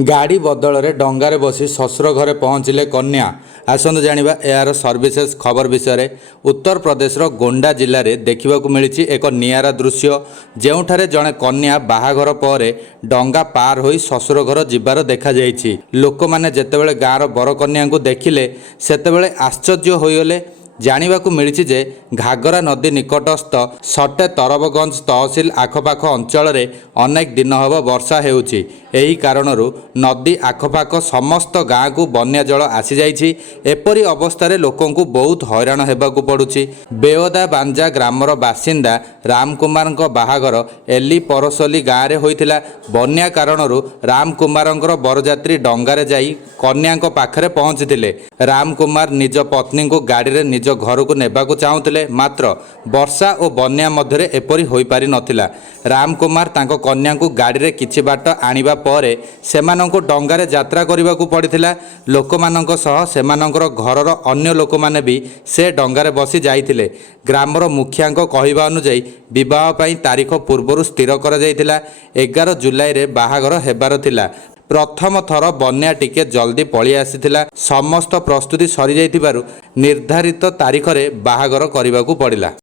गाड़ी बदल डंगार बसी शशुर घरे पहुँचले कन्या। आसतु जानिबा यार सर्विसेस खबर विषय। उत्तर प्रदेशर गोंडा जिले में देखा मिली एक निआरा दृश्य जोठारे जड़े कन्या बाहाघर पर डंगा पार हो शशुर घर जीवार देखा जाइछि। लोक माने जेतेबेले गाँवर बरकन्या को देखिले सेतेबेले आश्चर्य होइगले। जानिबाकु मिली जे घागरा नदी निकटस्थ सटे तरबगंज तहसिल आखपाख अंचल अनेक दिन हब वर्षा हेउछि। एही कारणरू नदी आखपाख समस्त गाँ को बन्या जल आसी जाइछि। एपरी अवस्था लोकंकु बहुत हैरान हेबाकु पड़ुछि। बेओदा बांजा ग्रामर बासिंदा रामकुमार बाहाघर एली परसोली गाँव में होइथिला। बन्या कारणरू रामकुमार बरजात्री डंगारे जाई कन्या पाखरे पहुंचीथिले। रामकुमार निज पत्नी को गाड़ी रे निज घर को नेबाकु चाहुथिले, मात्र वर्षा और बन्या मध्य एपरी होई पारि नथिला। रामकुमार तांको कन्या को गाड़ी रे किछि बाट आनिबा परे सेमानंको डंगारे यात्रा करबाकू पड़िथिला। लोकमानंको सह सेमानंकर घरर अन्य लोक माने भी से डंगारे बसी जाइथिले। ग्रामर मुखियाଙ୍କ कहिबा अनुसार विवाह पई तारीख पूर्वरु स्थिर करा जाइथिला। 11 जुलाई रे बाहाघर हेबार थिला। प्रथम थर बन्या टिके जल्दी पळी आसीथिला। समस्त प्रस्तुति सरी जाइथिबारु निर्धारित तारीख रे बाहाघर करबाकू पड़िला।